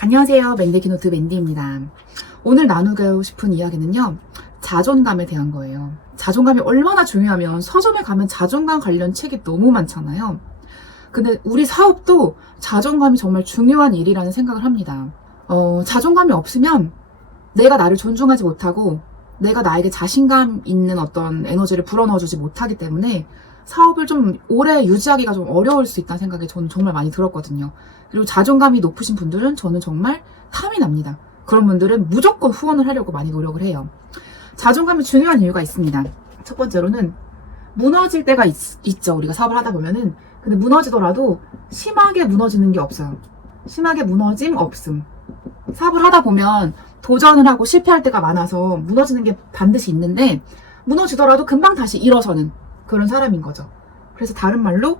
안녕하세요. 맨디키노트 맨디입니다. 오늘 나누고 싶은 이야기는요. 자존감에 대한 거예요. 자존감이 얼마나 중요하면 서점에 가면 자존감 관련 책이 너무 많잖아요. 근데 우리 사업도 자존감이 정말 중요한 일이라는 생각을 합니다. 자존감이 없으면 내가 나를 존중하지 못하고 내가 나에게 자신감 있는 어떤 에너지를 불어넣어주지 못하기 때문에 사업을 좀 오래 유지하기가 좀 어려울 수 있다는 생각이 저는 정말 많이 들었거든요. 그리고 자존감이 높으신 분들은 저는 정말 탐이 납니다. 그런 분들은 무조건 후원을 하려고 많이 노력을 해요. 자존감이 중요한 이유가 있습니다. 첫 번째로는 무너질 때가 있죠. 우리가 사업을 하다 보면은. 근데 무너지더라도 심하게 무너지는 게 없어요. 심하게 무너짐 없음. 사업을 하다 보면 도전을 하고 실패할 때가 많아서 무너지는 게 반드시 있는데 무너지더라도 금방 다시 일어서는 그런 사람인 거죠. 그래서 다른 말로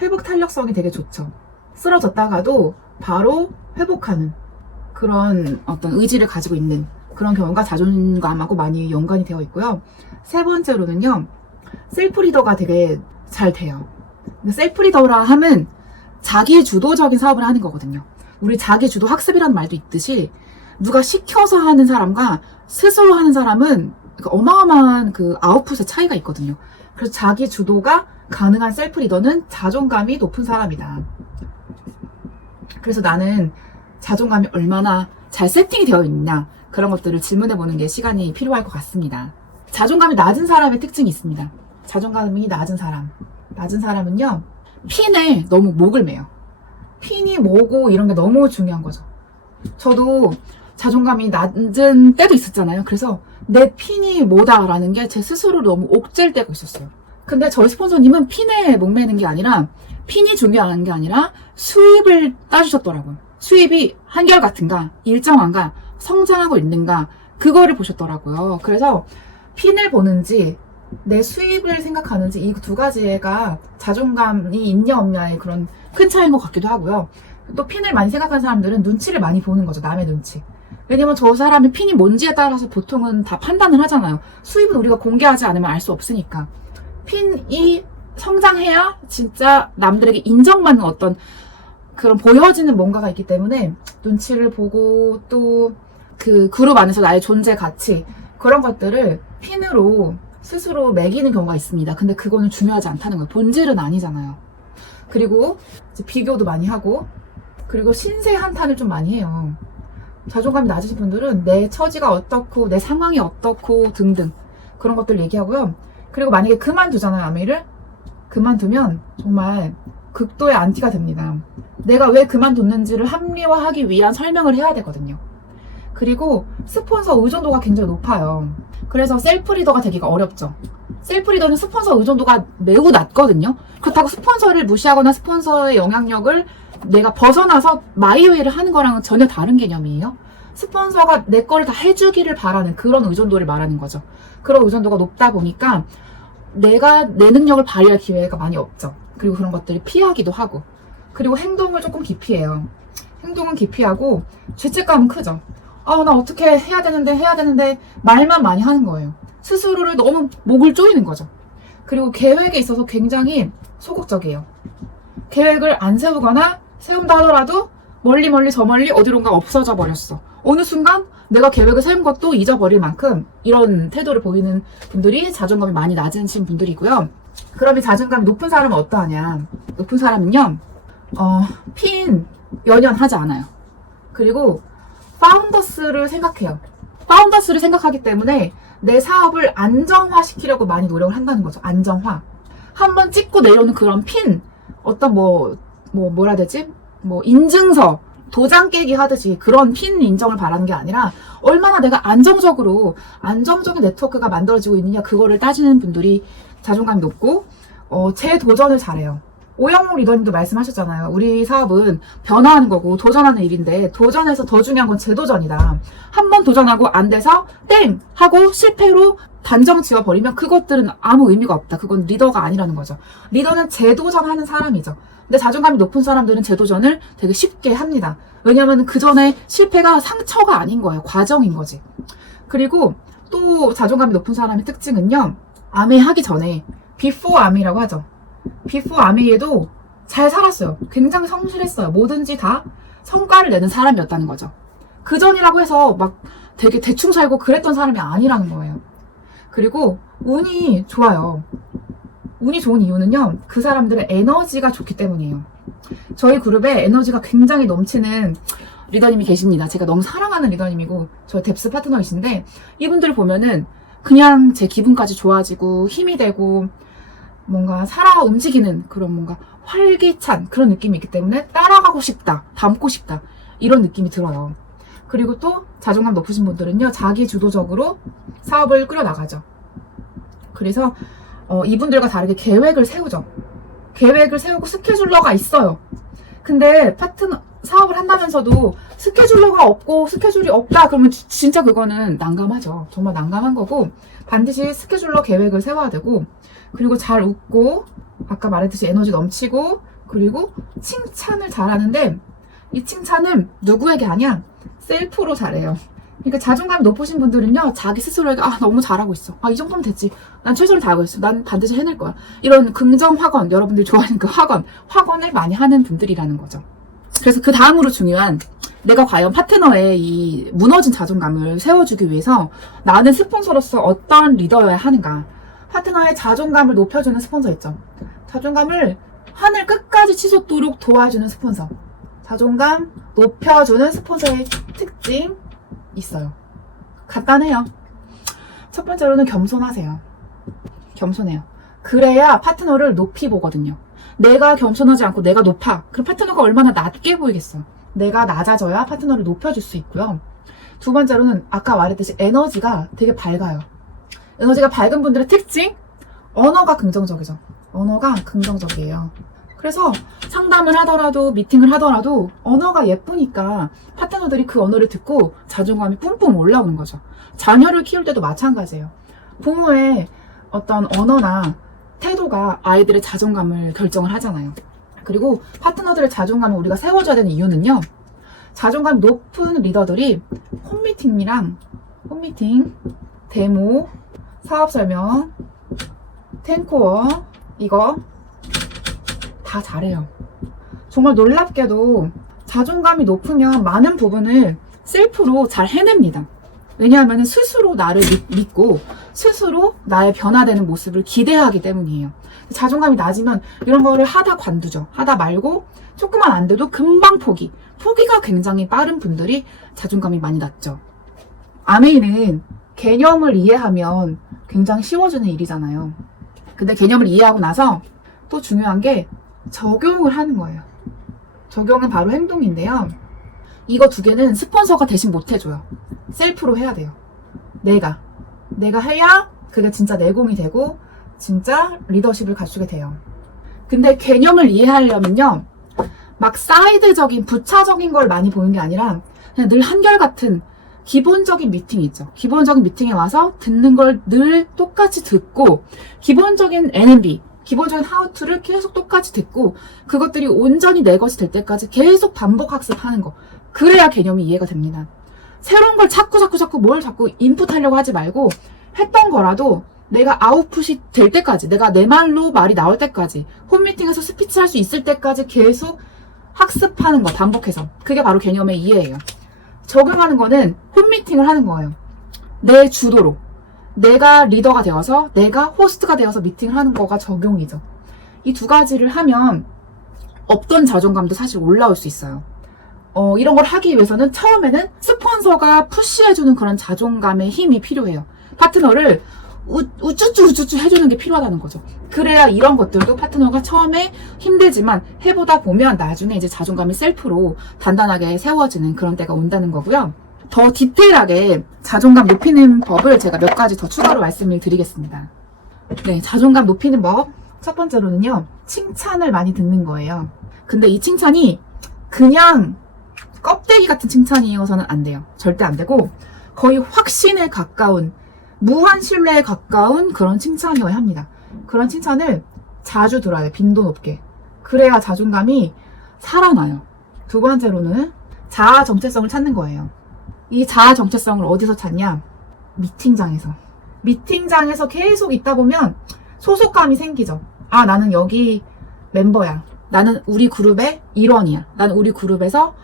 회복 탄력성이 되게 좋죠. 쓰러졌다가도 바로 회복하는 그런 어떤 의지를 가지고 있는 그런 경우가 자존감하고 많이 연관이 되어 있고요. 세 번째로는요. 셀프 리더가 되게 잘 돼요. 셀프 리더라 함은 자기 주도적인 사업을 하는 거거든요. 우리 자기 주도 학습이라는 말도 있듯이 누가 시켜서 하는 사람과 스스로 하는 사람은 어마어마한 그 아웃풋의 차이가 있거든요. 그래서 자기 주도가 가능한 셀프 리더는 자존감이 높은 사람이다. 그래서 나는 자존감이 얼마나 잘 세팅이 되어 있냐 그런 것들을 질문해보는 게 시간이 필요할 것 같습니다. 자존감이 낮은 사람의 특징이 있습니다. 자존감이 낮은 사람. 낮은 사람은요. 핀에 너무 목을 매요. 핀이 뭐고 이런 게 너무 중요한 거죠. 저도 자존감이 낮은 때도 있었잖아요. 그래서 내 핀이 뭐다라는 게 제 스스로 너무 옥죄일 때가 있었어요. 근데 저희 스폰서님은 핀에 목매는 게 아니라 핀이 중요한 게 아니라 수입을 따주셨더라고요. 수입이 한결같은가, 일정한가, 성장하고 있는가 그거를 보셨더라고요. 그래서 핀을 보는지 내 수입을 생각하는지 이 두 가지가 자존감이 있냐 없냐의 그런 큰 차이인 것 같기도 하고요. 또 핀을 많이 생각하는 사람들은 눈치를 많이 보는 거죠. 남의 눈치. 왜냐면 저 사람의 핀이 뭔지에 따라서 보통은 다 판단을 하잖아요. 수입은 우리가 공개하지 않으면 알 수 없으니까. 핀이 성장해야 진짜 남들에게 인정받는 어떤 그런 보여지는 뭔가가 있기 때문에 눈치를 보고 또 그 그룹 안에서 나의 존재 가치 그런 것들을 핀으로 스스로 매기는 경우가 있습니다. 근데 그거는 중요하지 않다는 거예요. 본질은 아니잖아요. 그리고 이제 비교도 많이 하고 그리고 신세 한탄을 좀 많이 해요. 자존감이 낮으신 분들은 내 처지가 어떻고 내 상황이 어떻고 등등 그런 것들 얘기하고요. 그리고 만약에 그만두잖아요. 아메이를 그만두면 정말 극도의 안티가 됩니다. 내가 왜 그만뒀는지를 합리화하기 위한 설명을 해야 되거든요. 그리고 스폰서 의존도가 굉장히 높아요. 그래서 셀프 리더가 되기가 어렵죠. 셀프 리더는 스폰서 의존도가 매우 낮거든요. 그렇다고 스폰서를 무시하거나 스폰서의 영향력을 내가 벗어나서 마이웨이를 하는 거랑은 전혀 다른 개념이에요. 스폰서가 내 거를 다 해주기를 바라는 그런 의존도를 말하는 거죠. 그런 의존도가 높다 보니까 내가 내 능력을 발휘할 기회가 많이 없죠. 그리고 그런 것들을 피하기도 하고 그리고 행동을 조금 기피해요. 행동은 기피하고 죄책감은 크죠. 나 어떻게 해야 되는데 말만 많이 하는 거예요. 스스로를 너무 목을 조이는 거죠. 그리고 계획에 있어서 굉장히 소극적이에요. 계획을 안 세우거나 세운다 하더라도 멀리 저 멀리 어디론가 없어져 버렸어. 어느 순간 내가 계획을 세운 것도 잊어버릴 만큼 이런 태도를 보이는 분들이 자존감이 많이 낮으신 분들이고요. 그러면 자존감이 높은 사람은 어떠하냐? 높은 사람은요. 핀 연연하지 않아요. 그리고 파운더스를 생각해요. 파운더스를 생각하기 때문에 내 사업을 안정화시키려고 많이 노력을 한다는 거죠. 안정화. 한번 찍고 내려오는 그런 핀, 어떤 뭐라 해야 되지? 인증서, 도장 깨기 하듯이 그런 핀 인정을 바라는 게 아니라 얼마나 내가 안정적인 네트워크가 만들어지고 있느냐 그거를 따지는 분들이 자존감이 높고 재도전을 잘해요. 오영록 리더님도 말씀하셨잖아요. 우리 사업은 변화하는 거고 도전하는 일인데 도전에서 더 중요한 건 재도전이다. 한 번 도전하고 안 돼서 땡! 하고 실패로 단정 지어버리면 그것들은 아무 의미가 없다. 그건 리더가 아니라는 거죠. 리더는 재도전하는 사람이죠. 근데 자존감이 높은 사람들은 재도전을 되게 쉽게 합니다. 왜냐하면 그 전에 실패가 상처가 아닌 거예요. 과정인 거지. 그리고 또 자존감이 높은 사람의 특징은요. 아메 하기 전에 비포 아메라고 하죠. 비포 아메에도 잘 살았어요. 굉장히 성실했어요. 뭐든지 다 성과를 내는 사람이었다는 거죠. 그전이라고 해서 막 되게 대충 살고 그랬던 사람이 아니라는 거예요. 그리고 운이 좋아요. 운이 좋은 이유는요, 그 사람들의 에너지가 좋기 때문이에요. 저희 그룹에 에너지가 굉장히 넘치는 리더님이 계십니다. 제가 너무 사랑하는 리더님이고 저희 뎁스 파트너이신데, 이분들 보면은 그냥 제 기분까지 좋아지고 힘이 되고 뭔가 살아 움직이는 그런 뭔가 활기찬 그런 느낌이 있기 때문에 따라가고 싶다, 닮고 싶다, 이런 느낌이 들어요. 그리고 또 자존감 높으신 분들은요, 자기 주도적으로 사업을 끌어나가죠. 그래서 이분들과 다르게 계획을 세우죠. 계획을 세우고 스케줄러가 있어요. 근데 사업을 한다면서도 스케줄러가 없고 스케줄이 없다 그러면 진짜 그거는 난감하죠. 정말 난감한 거고, 반드시 스케줄러 계획을 세워야 되고, 그리고 잘 웃고, 아까 말했듯이 에너지 넘치고, 그리고 칭찬을 잘하는데, 이 칭찬은 누구에게 하냐? 셀프로 잘해요. 그러니까 자존감이 높으신 분들은요, 자기 스스로에게 너무 잘하고 있어, 이 정도면 됐지, 난 최선을 다하고 있어, 난 반드시 해낼 거야, 이런 긍정 확언, 여러분들이 좋아하는 그 확언을 많이 하는 분들이라는 거죠. 그래서 그 다음으로 중요한, 내가 과연 파트너의 이 무너진 자존감을 세워주기 위해서 나는 스폰서로서 어떤 리더여야 하는가. 파트너의 자존감을 높여주는 스폰서 있죠. 자존감을 하늘 끝까지 치솟도록 도와주는 스폰서. 자존감 높여주는 스폰서의 특징 있어요. 간단해요. 첫 번째로는 겸손하세요. 겸손해요. 그래야 파트너를 높이 보거든요. 내가 겸손하지 않고 내가 높아, 그럼 파트너가 얼마나 낮게 보이겠어. 내가 낮아져야 파트너를 높여줄 수 있고요. 두 번째로는 아까 말했듯이 에너지가 되게 밝아요. 에너지가 밝은 분들의 특징, 언어가 긍정적이죠. 언어가 긍정적이에요. 그래서 상담을 하더라도 미팅을 하더라도 언어가 예쁘니까 파트너들이 그 언어를 듣고 자존감이 뿜뿜 올라오는 거죠. 자녀를 키울 때도 마찬가지예요. 부모의 어떤 언어나 태도가 아이들의 자존감을 결정을 하잖아요. 그리고 파트너들의 자존감을 우리가 세워줘야 되는 이유는요, 자존감이 높은 리더들이 홈미팅, 데모, 사업 설명, 텐코어, 이거 다 잘해요. 정말 놀랍게도 자존감이 높으면 많은 부분을 셀프로 잘 해냅니다. 왜냐하면 스스로 나를 믿고 스스로 나의 변화되는 모습을 기대하기 때문이에요. 자존감이 낮으면 이런 거를 하다 관두죠. 하다 말고 조금만 안 돼도 금방 포기가 굉장히 빠른 분들이 자존감이 많이 낮죠. 아메이는 개념을 이해하면 굉장히 쉬워지는 일이잖아요. 근데 개념을 이해하고 나서 또 중요한 게 적용을 하는 거예요. 적용은 바로 행동인데요. 이거 두 개는 스폰서가 대신 못 해줘요. 셀프로 해야 돼요. 내가 해야 그게 진짜 내공이 되고 진짜 리더십을 갖추게 돼요. 근데 개념을 이해하려면요, 막 사이드적인 부차적인 걸 많이 보는 게 아니라 그냥 늘 한결같은 기본적인 미팅이 있죠. 기본적인 미팅에 와서 듣는 걸 늘 똑같이 듣고, 기본적인 N&B, 기본적인 하우투를 계속 똑같이 듣고, 그것들이 온전히 내 것이 될 때까지 계속 반복 학습하는 거. 그래야 개념이 이해가 됩니다. 새로운 걸 자꾸 뭘 자꾸 인풋하려고 하지 말고, 했던 거라도 내가 아웃풋이 될 때까지, 내가 내 말로 말이 나올 때까지, 홈미팅에서 스피치 할 수 있을 때까지 계속 학습하는 거, 반복해서. 그게 바로 개념의 이해예요. 적용하는 거는 홈미팅을 하는 거예요. 내 주도로. 내가 리더가 되어서, 내가 호스트가 되어서 미팅을 하는 거가 적용이죠. 이 두 가지를 하면 없던 자존감도 사실 올라올 수 있어요. 이런 걸 하기 위해서는 처음에는 스폰서가 푸시해주는 그런 자존감의 힘이 필요해요. 파트너를 우쭈쭈 해주는 게 필요하다는 거죠. 그래야 이런 것들도 파트너가 처음에 힘들지만 해보다 보면 나중에 이제 자존감이 셀프로 단단하게 세워지는 그런 때가 온다는 거고요. 더 디테일하게 자존감 높이는 법을 제가 몇 가지 더 추가로 말씀을 드리겠습니다. 네, 자존감 높이는 법. 첫 번째로는요, 칭찬을 많이 듣는 거예요. 근데 이 칭찬이 그냥 껍데기 같은 칭찬이어서는 안 돼요. 절대 안 되고 거의 확신에 가까운, 무한 신뢰에 가까운 그런 칭찬이어야 합니다. 그런 칭찬을 자주 들어야 돼. 빈도 높게. 그래야 자존감이 살아나요. 두 번째로는 자아 정체성을 찾는 거예요. 이 자아 정체성을 어디서 찾냐? 미팅장에서. 미팅장에서 계속 있다 보면 소속감이 생기죠. 아, 나는 여기 멤버야. 나는 우리 그룹의 일원이야. 나는 우리 그룹에서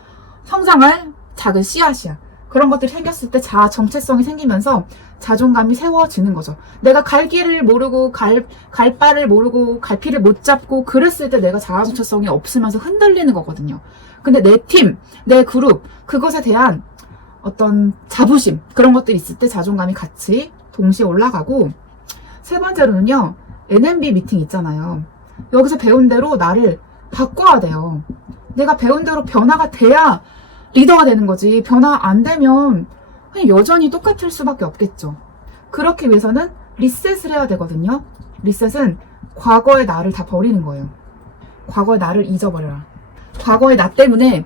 성장할 작은 씨앗이야. 그런 것들이 생겼을 때 자아 정체성이 생기면서 자존감이 세워지는 거죠. 내가 갈 길을 모르고 갈 바를 모르고 갈피를 못 잡고 그랬을 때 내가 자아 정체성이 없으면서 흔들리는 거거든요. 근데 내 팀, 내 그룹, 그것에 대한 어떤 자부심, 그런 것들이 있을 때 자존감이 같이 동시에 올라가고, 세 번째로는요, NMB 미팅 있잖아요. 여기서 배운 대로 나를 바꿔야 돼요. 내가 배운 대로 변화가 돼야 리더가 되는 거지. 변화 안 되면 그냥 여전히 똑같을 수밖에 없겠죠. 그렇기 위해서는 리셋을 해야 되거든요. 리셋은 과거의 나를 다 버리는 거예요. 과거의 나를 잊어버려라. 과거의 나 때문에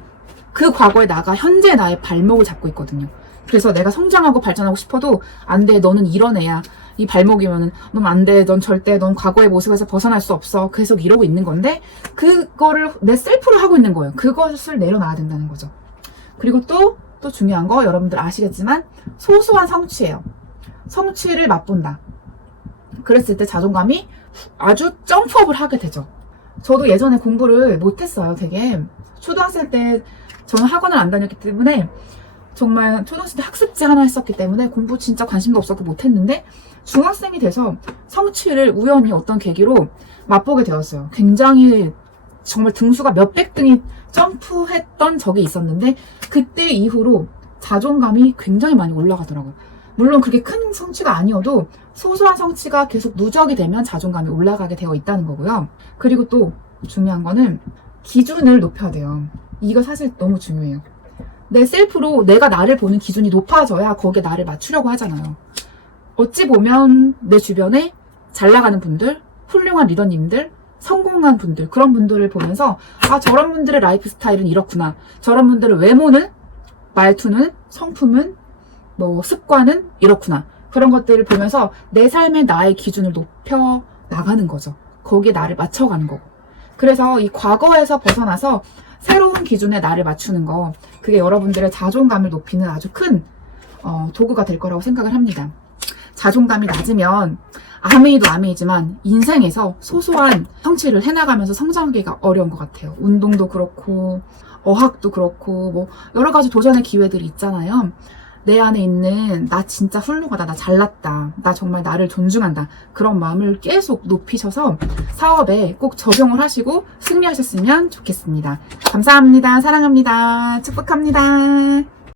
그 과거의 나가 현재 나의 발목을 잡고 있거든요. 그래서 내가 성장하고 발전하고 싶어도 안 돼. 너는 이런 애야. 이 발목이면은 넌 안 돼. 넌 절대 넌 과거의 모습에서 벗어날 수 없어. 계속 이러고 있는 건데 그거를 내 셀프로 하고 있는 거예요. 그것을 내려놔야 된다는 거죠. 그리고 또 중요한 거 여러분들 아시겠지만 소소한 성취예요. 성취를 맛본다. 그랬을 때 자존감이 아주 점프업을 하게 되죠. 저도 예전에 공부를 못했어요. 되게 초등학생 때 저는 학원을 안 다녔기 때문에 정말 초등학생 때 학습지 하나 했었기 때문에 공부 진짜 관심도 없었고 못했는데 중학생이 돼서 성취를 우연히 어떤 계기로 맛보게 되었어요. 굉장히 정말 등수가 몇백 등이 점프했던 적이 있었는데 그때 이후로 자존감이 굉장히 많이 올라가더라고요. 물론 그게 큰 성취가 아니어도 소소한 성취가 계속 누적이 되면 자존감이 올라가게 되어 있다는 거고요. 그리고 또 중요한 거는 기준을 높여야 돼요. 이거 사실 너무 중요해요. 내 셀프로 내가 나를 보는 기준이 높아져야 거기에 나를 맞추려고 하잖아요. 어찌 보면 내 주변에 잘 나가는 분들, 훌륭한 리더님들, 성공한 분들, 그런 분들을 보면서 아, 저런 분들의 라이프 스타일은 이렇구나. 저런 분들의 외모는, 말투는, 성품은, 뭐 습관은 이렇구나. 그런 것들을 보면서 내 삶의 나의 기준을 높여 나가는 거죠. 거기에 나를 맞춰가는 거고. 그래서 이 과거에서 벗어나서 새로운 기준에 나를 맞추는 거, 그게 여러분들의 자존감을 높이는 아주 큰 도구가 될 거라고 생각을 합니다. 자존감이 낮으면 아메이도 아메이지만 인생에서 소소한 성취를 해나가면서 성장하기가 어려운 것 같아요. 운동도 그렇고 어학도 그렇고 뭐 여러 가지 도전의 기회들이 있잖아요. 내 안에 있는 나 진짜 훌륭하다, 나 잘났다, 나 정말 나를 존중한다, 그런 마음을 계속 높이셔서 사업에 꼭 적용을 하시고 승리하셨으면 좋겠습니다. 감사합니다. 사랑합니다. 축복합니다.